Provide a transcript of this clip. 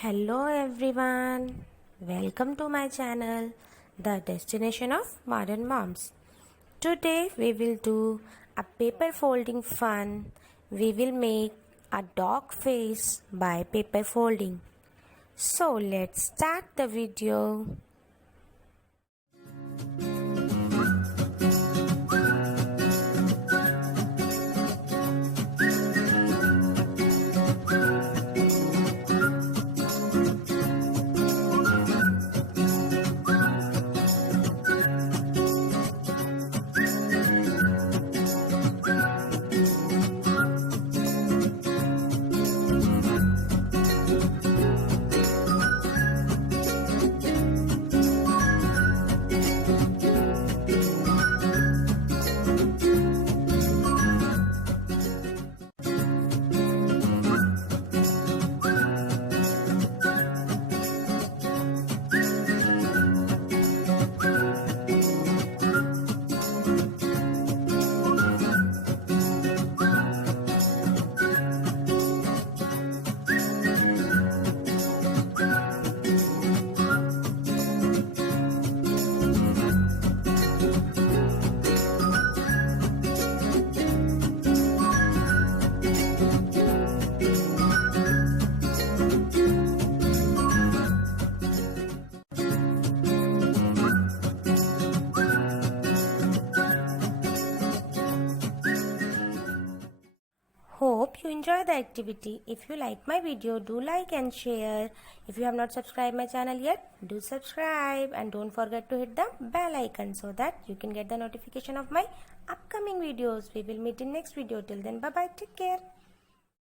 Hello everyone, welcome to my channel, the destination of modern moms. Today we will do a paper folding fun. We will make a dog face by paper folding. So let's start the video. Hope you enjoy the activity. If you like my video, do like and share. If you have not subscribed my channel yet, do subscribe and don't forget to hit the bell icon so that you can get the notification of my upcoming videos. We will meet in next video. Till then, bye bye. Take care.